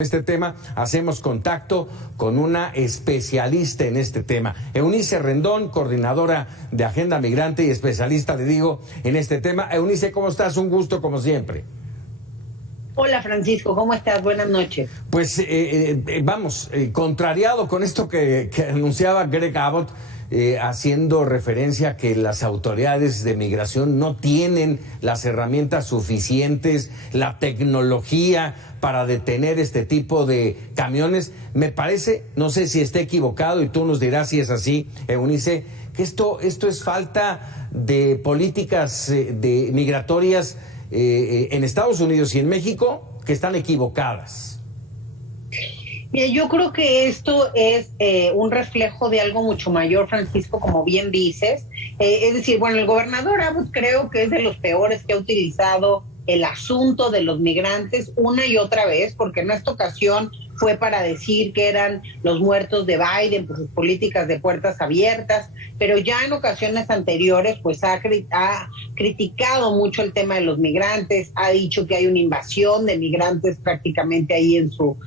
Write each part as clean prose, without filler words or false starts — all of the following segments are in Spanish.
Este tema, hacemos contacto con una especialista en este tema. Eunice Rendón, coordinadora de Agenda Migrante y especialista, le digo, en este tema. Eunice, ¿cómo estás? Un gusto como siempre. Hola Francisco, ¿cómo estás? Buenas noches. Pues contrariado con esto que anunciaba Greg Abbott, haciendo referencia a que las autoridades de migración no tienen las herramientas suficientes, la tecnología para detener este tipo de camiones. Me parece, no sé si esté equivocado y tú nos dirás si es así, Eunice, que esto es falta de políticas migratorias en Estados Unidos y en México que están equivocadas. Mira, yo creo que esto es un reflejo de algo mucho mayor, Francisco, como bien dices. Es decir, bueno, el gobernador Abbott creo que es de los peores que ha utilizado el asunto de los migrantes una y otra vez, porque en esta ocasión fue para decir que eran los muertos de Biden por sus políticas de puertas abiertas, pero ya en ocasiones anteriores pues ha criticado mucho el tema de los migrantes, ha dicho que hay una invasión de migrantes prácticamente ahí en su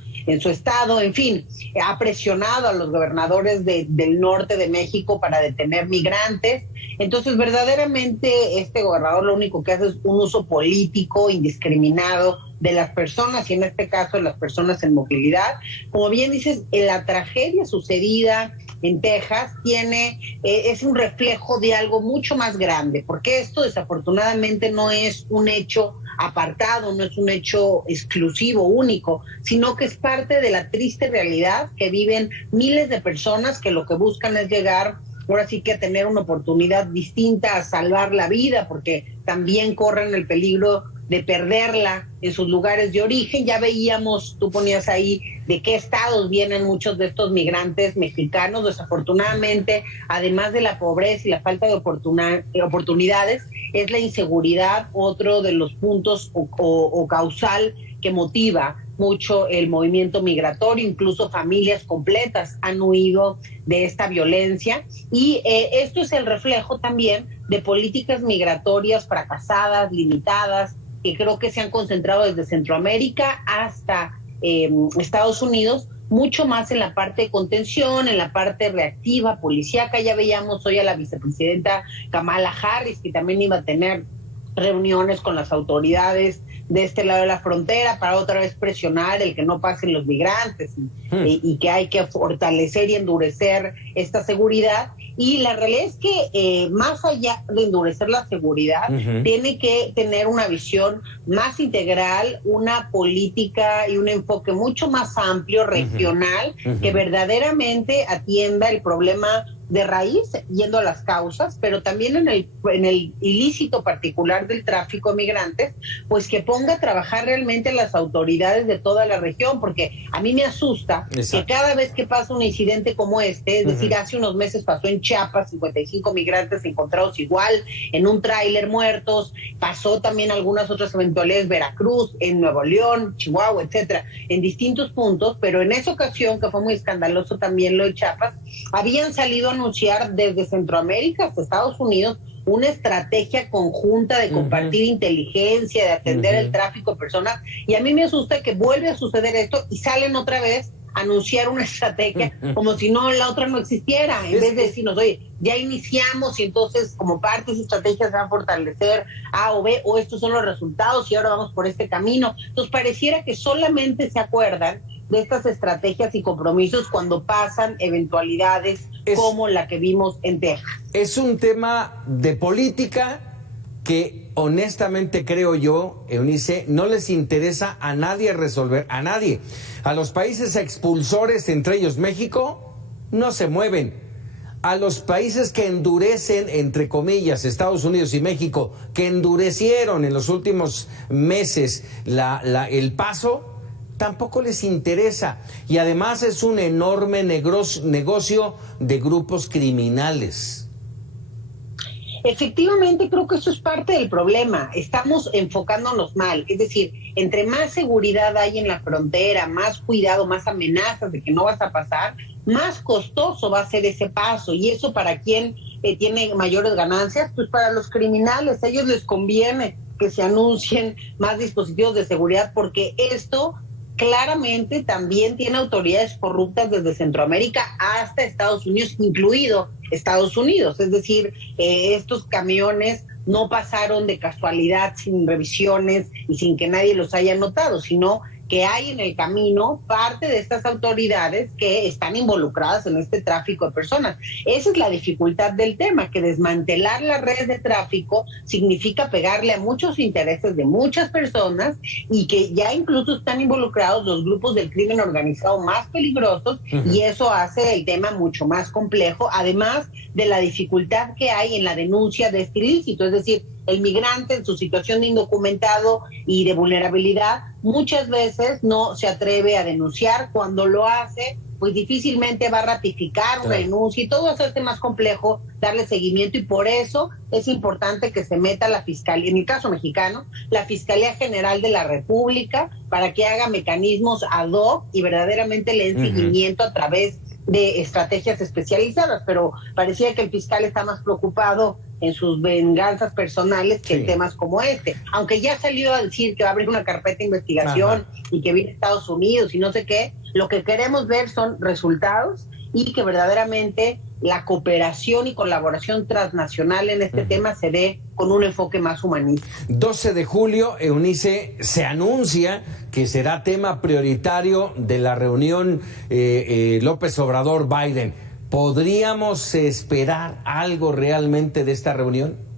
estado, en fin, ha presionado a los gobernadores del norte de México para detener migrantes. Entonces, verdaderamente, este gobernador lo único que hace es un uso político indiscriminado de las personas, y en este caso de las personas en movilidad. Como bien dices, la tragedia sucedida en Texas es un reflejo de algo mucho más grande, porque esto desafortunadamente no es un hecho apartado, no es un hecho exclusivo, único, sino que es parte de la triste realidad que viven miles de personas que lo que buscan es llegar, ahora sí que a tener una oportunidad distinta, a salvar la vida, porque también corren el peligro de perderla en sus lugares de origen. Ya veíamos, tú ponías ahí de qué estados vienen muchos de estos migrantes mexicanos. Desafortunadamente, además de la pobreza y la falta de oportunidades, es la inseguridad otro de los puntos o causal que motiva mucho el movimiento migratorio. Incluso familias completas han huido de esta violencia, y esto es el reflejo también de políticas migratorias fracasadas, limitadas, que creo que se han concentrado desde Centroamérica hasta Estados Unidos, mucho más en la parte de contención, en la parte reactiva, policíaca. Ya veíamos hoy a la vicepresidenta Kamala Harris, que también iba a tener reuniones con las autoridades de este lado de la frontera para otra vez presionar el que no pasen los migrantes y que hay que fortalecer y endurecer esta seguridad. Y la realidad es que más allá de endurecer la seguridad, tiene que tener una visión más integral, una política y un enfoque mucho más amplio, regional, que verdaderamente atienda el problema de raíz, yendo a las causas, pero también en el ilícito particular del tráfico de migrantes, pues que ponga a trabajar realmente las autoridades de toda la región, porque a mí me asusta que cada vez que pasa un incidente como este, es decir, hace unos meses pasó en Chiapas, 55 migrantes encontrados igual en un tráiler muertos, pasó también algunas otras eventualidades, Veracruz, en Nuevo León, Chihuahua, etcétera, en distintos puntos, pero en esa ocasión, que fue muy escandaloso también lo de Chiapas, habían salido a anunciar desde Centroamérica hasta Estados Unidos una estrategia conjunta de compartir inteligencia, de atender el tráfico de personas, y a mí me asusta que vuelve a suceder esto y salen otra vez a anunciar una estrategia como si la otra no existiera, en vez de decirnos, oye, ya iniciamos y entonces como parte de esa estrategia se va a fortalecer A o B, o estos son los resultados y ahora vamos por este camino. Entonces pareciera que solamente se acuerdan de estas estrategias y compromisos cuando pasan eventualidades como la que vimos en Texas. Es un tema de política que honestamente creo yo, Eunice, no les interesa a nadie resolver, a nadie. A los países expulsores, entre ellos México, no se mueven. A los países que endurecen, entre comillas, Estados Unidos y México, que endurecieron en los últimos meses el paso, tampoco les interesa. Y además es un enorme negocio de grupos criminales. Efectivamente, creo que eso es parte del problema. Estamos enfocándonos mal. Es decir, entre más seguridad hay en la frontera, más cuidado, más amenazas de que no vas a pasar, más costoso va a ser ese paso. Y eso, ¿para quién tiene mayores ganancias? Pues para los criminales. A ellos les conviene que se anuncien más dispositivos de seguridad, porque esto claramente también tiene autoridades corruptas desde Centroamérica hasta Estados Unidos, incluido Estados Unidos. Es decir, estos camiones no pasaron de casualidad, sin revisiones y sin que nadie los haya notado, sino que hay en el camino parte de estas autoridades que están involucradas en este tráfico de personas. Esa es la dificultad del tema, que desmantelar la red de tráfico significa pegarle a muchos intereses de muchas personas y que ya incluso están involucrados los grupos del crimen organizado más peligrosos, y eso hace el tema mucho más complejo, además de la dificultad que hay en la denuncia de este ilícito. Es decir, el migrante en su situación de indocumentado y de vulnerabilidad muchas veces no se atreve a denunciar. Cuando lo hace, pues difícilmente va a ratificar una denuncia, y todo hace más complejo darle seguimiento, y por eso es importante que se meta la Fiscalía, en el caso mexicano, la Fiscalía General de la República, para que haga mecanismos ad hoc y verdaderamente le den seguimiento a través de estrategias especializadas. Pero parecía que el fiscal está más preocupado en sus venganzas personales que en temas como este, aunque ya salió a decir que va a abrir una carpeta de investigación y que viene a Estados Unidos y no sé qué. Lo que queremos ver son resultados, y que verdaderamente la cooperación y colaboración transnacional en este tema se dé con un enfoque más humanista. 12 de julio, Eunice, se anuncia que será tema prioritario de la reunión López Obrador-Biden. ¿Podríamos esperar algo realmente de esta reunión?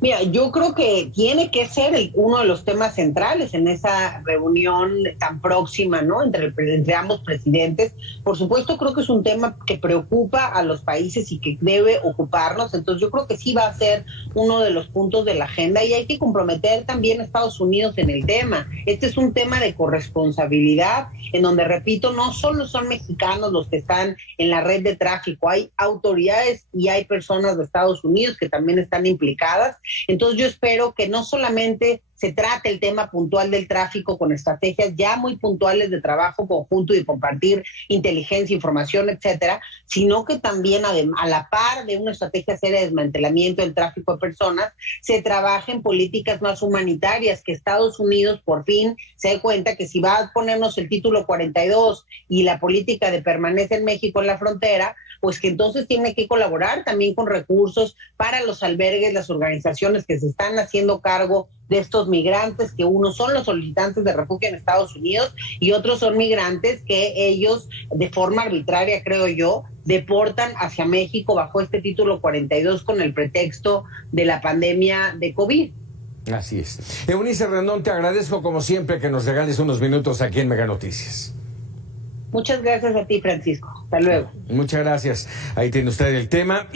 Mira, yo creo que tiene que ser uno de los temas centrales en esa reunión tan próxima, ¿no? Entre ambos presidentes. Por supuesto, creo que es un tema que preocupa a los países y que debe ocuparnos. Entonces, yo creo que sí va a ser uno de los puntos de la agenda, y hay que comprometer también a Estados Unidos en el tema. Este es un tema de corresponsabilidad, en donde, repito, no solo son mexicanos los que están en la red de tráfico, hay autoridades y hay personas de Estados Unidos que también están implicadas. Entonces yo espero que no solamente se trate el tema puntual del tráfico con estrategias ya muy puntuales de trabajo conjunto y de compartir inteligencia, información, etcétera, sino que también a la par de una estrategia seria de desmantelamiento del tráfico de personas, se trabaje en políticas más humanitarias, que Estados Unidos por fin se dé cuenta que si va a ponernos el título 42 y la política de permanencia en México en la frontera, pues que entonces tiene que colaborar también con recursos para los albergues, las organizaciones que se están haciendo cargo de estos migrantes, que unos son los solicitantes de refugio en Estados Unidos y otros son migrantes que ellos, de forma arbitraria, creo yo, deportan hacia México bajo este título 42 con el pretexto de la pandemia de COVID. Así es. Eunice Rendón, te agradezco como siempre que nos regales unos minutos aquí en Mega Noticias. Muchas gracias a ti, Francisco. Hasta luego. Muchas gracias. Ahí tiene usted el tema.